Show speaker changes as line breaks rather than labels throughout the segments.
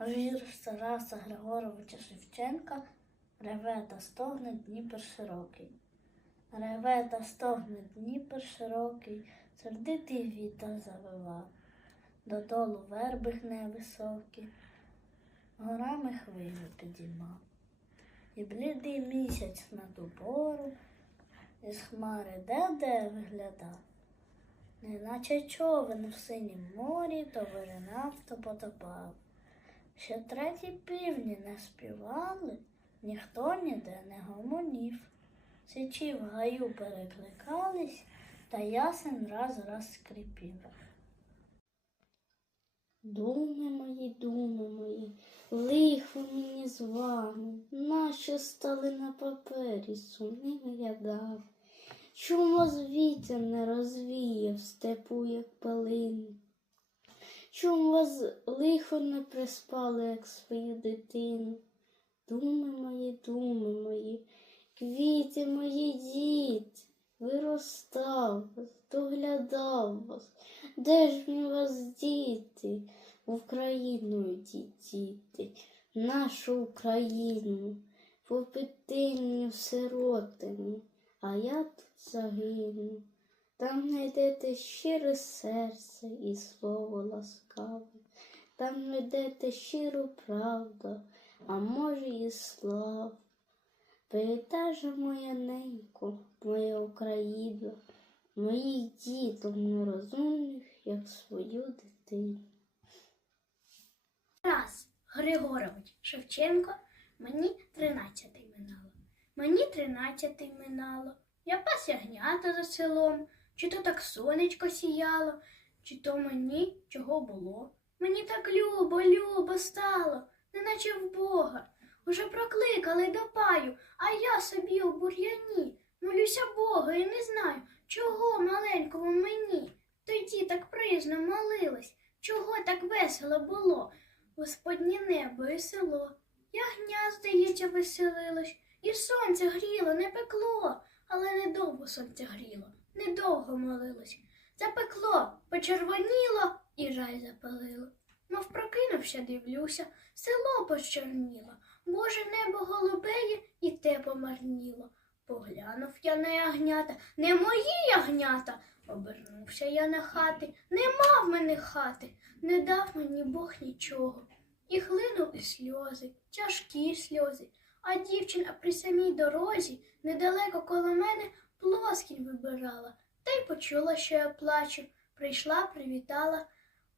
Вірш Тараса Григоровича Шевченка Реве та стогне Дніпр широкий. Реве та стогне Дніпр широкий, сердитий вітер завива. Додолу верби гне високі, горами хвилю підійма. І блідий місяць на ту із хмари де-де виглядав. Неначе човен в синім морі, то виринав, то потопав. Ще треті півні не співали, ніхто ніде не гомонів. Сичі в гаю перекликались, та ясен раз раз скрипів. Думи мої, думи мої, лихо мені з вами, нащо стали на папері сумними рядами. Чому вітер не розвіє в степу, як пилину? Чому вас лихо не приспали, як свою дитину? Думи мої, думи мої, квіти мої діти, виростав вас, доглядав вас, де ж мені вас діти, в Україну діти, нашу Україну, по попитинню сиротину, а я тут загину. Там знайдете щире серце і слово ласкаве, там знайдете щиру правду, а може і славу. Привітай же моя ненько, моя Україна, моїх діток нерозумних, як свою дитину.
Тарас Григорович Шевченко, мені тринадцятий минало. Мені тринадцятий минало. Я пас ягнята за селом, чи то так сонечко сіяло, чи то мені чого було. Мені так любо, любо стало, неначе в Бога. Уже прокликали до паю, а я собі у бур'яні. Молюся Бога і не знаю, чого маленькому мені. Тоді так призно молилась, чого так весело було. Господнє небо і село. Ягня, здається, веселилось, і сонце гріло, не пекло, але недовго сонце гріло, недовго молилось. Запекло, почервоніло і рай запалило. Мов прокинувся, дивлюся, село почорніло, Боже небо голубеє і те помарніло. Поглянув я на ягнята, не мої ягнята. Обернувся я на хати, нема в мене хати, не дав мені Бог нічого. І хлинув і сльози, тяжкі сльози, а дівчина при самій дорозі, недалеко коло мене, плоскінь вибирала, та й почула, що я плачу. Прийшла, привітала,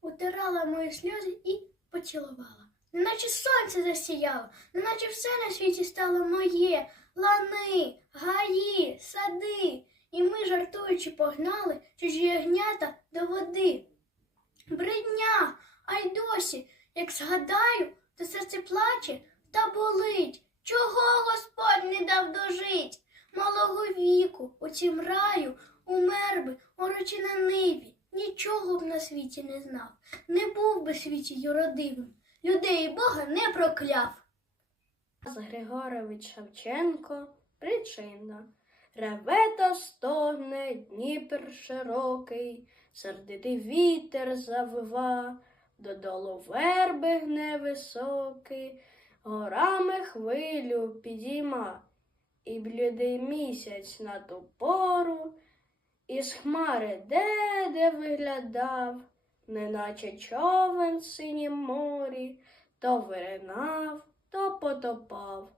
утирала мої сльози і поцілувала. Неначе сонце засіяло, неначе все на світі стало моє, лани, гаї, сади. І ми, жартуючи, погнали чужі ягнята до води. Бридня, а й досі, як згадаю, то серце плаче та болить. Чого Господь не дав дожить? Малого віку, у раю, умер би, орочи на ниві, нічого б на світі не знав, не був би світі юродивим, людей і Бога не прокляв.
Григорович Шевченко причина. Реве та стогне Дніпр широкий, сердитий вітер завива, додолу верби гне високий, горами хвилю підійма, і блідий місяць на ту пору, із хмари де-де виглядав, неначе човен в синім морі, то виринав, то потопав.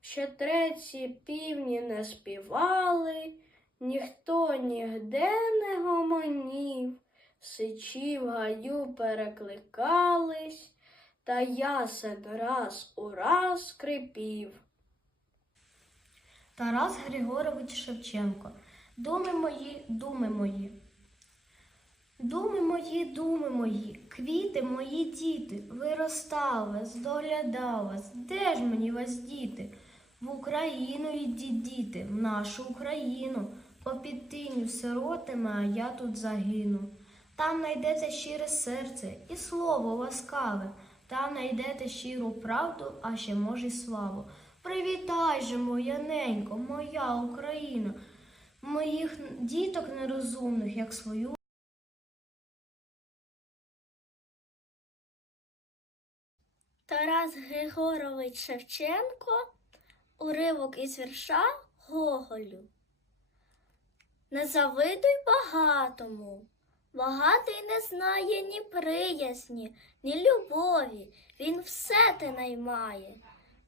Ще треці півні не співали, ніхто нігде не гомонів, сичі в гаю перекликались, та ясен раз у раз скрипів.
Тарас Григорович Шевченко. Думи мої, думи мої. Думи мої, думи мої, квіти мої діти, вас, вас, де ж мені вас діти? В Україну йдіть, діти, в нашу Україну, по підтиню сиротами, а я тут загину. Там найдете щире серце і слово ласкаве, там найдете щиру правду, а ще може й славу. Привітай же, моя ненько, моя Україна, моїх діток нерозумних, як свою.
Тарас Григорович Шевченко, уривок із вірша Гоголю. Не завидуй багатому, багатий не знає ні приязні, ні любові, він все те наймає.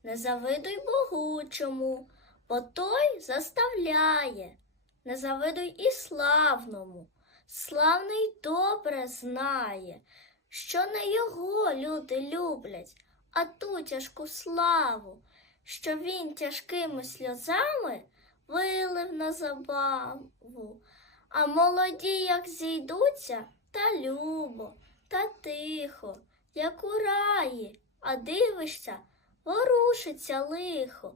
Не завидуй богучому, бо той заставляє. Не завидуй і славному, славний добре знає, що не його люди люблять, а ту тяжку славу, що він тяжкими сльозами вилив на забаву. А молоді, як зійдуться, та любо, та тихо, як у раї, а дивишся, ворушиться лихо.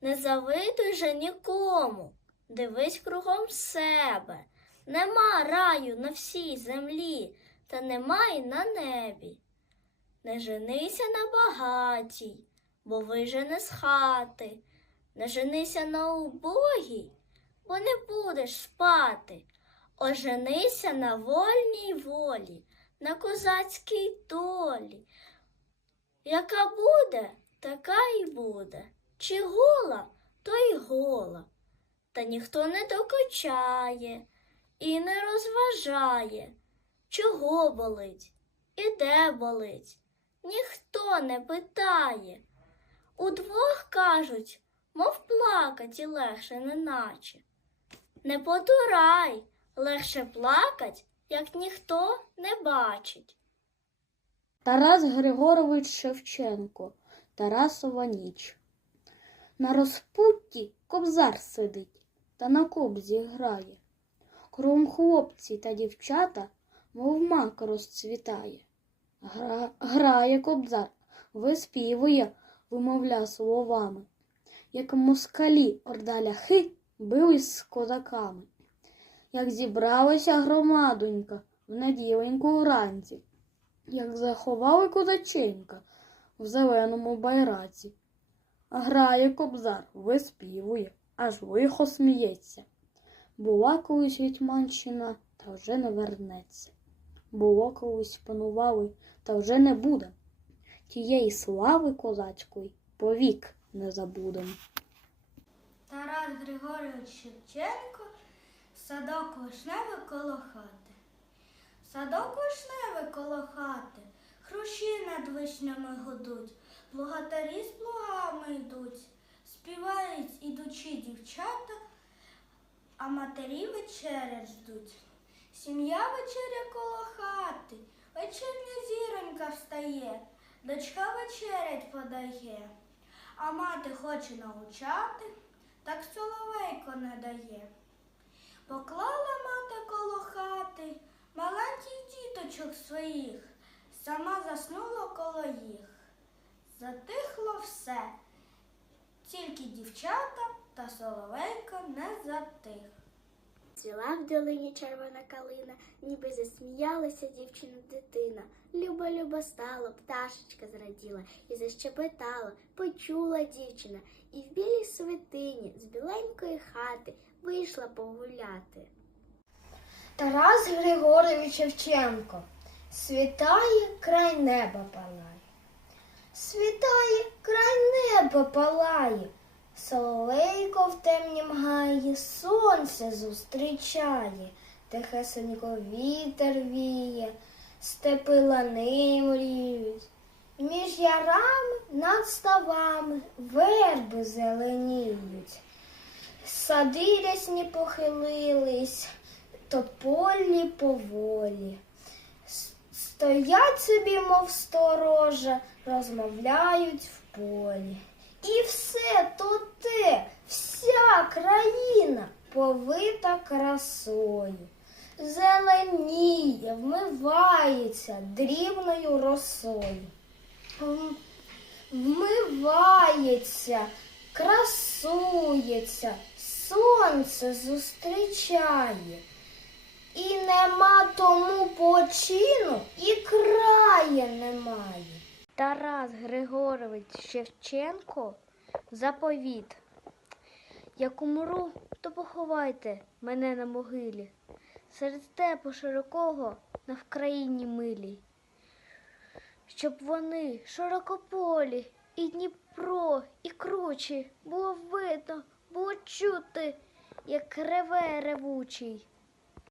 Не завидуй же нікому, дивись кругом себе. Нема раю на всій землі, та нема й на небі. Не женися на багатій, бо вижене з хати. Не женися на убогій, бо не будеш спати. Оженися на вольній волі, на козацькій долі. Яка буде, така й буде. Чи гола, то й гола. Та ніхто не докочає і не розважає, чого болить і де болить. Ніхто не питає. Удвох кажуть, мов плакать і легше неначе. Не потурай, легше плакать, як ніхто не бачить.
Тарас Григорович Шевченко, Тарасова ніч. На розпутті кобзар сидить та на кобзі грає. Кругом хлопці та дівчата, мов мак розцвітає. Гра... Грає кобзар, виспівує, вимовля словами, як москалі ордаляхи бились з козаками. Як зібралася громадонька в неділеньку вранці, як заховали козаченька в зеленому байраці. Грає кобзар, виспівує, аж лихо сміється. Була колись Гетьманщина, та вже не вернеться. Було колись панували, та вже не буде. Тієї слави козацької повік не забудем.
Тарас Григорович Шевченко, садок вишневий коло хати. Садок вишневий коло хати, хрущі над вишнями гудуть, плугатарі з плугами йдуть, співають ідучі дівчата, а матері вечеря ждуть. Сім'я вечеря коло хати, вечірня зіронька встає, дочка вечерять подає, а мати хоче научати, так соловейко не дає. Поклала мати коло хати маленьких діточок своїх, сама заснула коло їх. Затихло все, тільки дівчата та соловейко не затих.
Цвіла в долині червона калина, ніби засміялася дівчина дитина. Люба люба стало, пташечка зраділа і защепетала, почула дівчина, і в білій свитині з біленької хати вийшла погуляти.
Тарас Григорович Шевченко світає край неба палає. Світає край неба палає. Соловейко в темнім гаї сонце зустрічає, тихесенько вітер віє, степи лани мріють. Між ярами над ставами верби зеленіють. Сади рясні похилились, тополі поволі. Стоять собі, мов сторожа, розмовляють в полі. І все то те, вся країна повита красою. Зеленіє, вмивається дрібною росою. Вмивається, красується, сонце зустрічає. І нема тому почину, і крає немає.
Тарас Григорович Шевченко заповіт. Як умру, то поховайте мене на могилі, серед степу широкого на Вкраїні милій.
щоб вони широкополі, і Дніпро, і кручі було видно, було чути, як реве ревучий.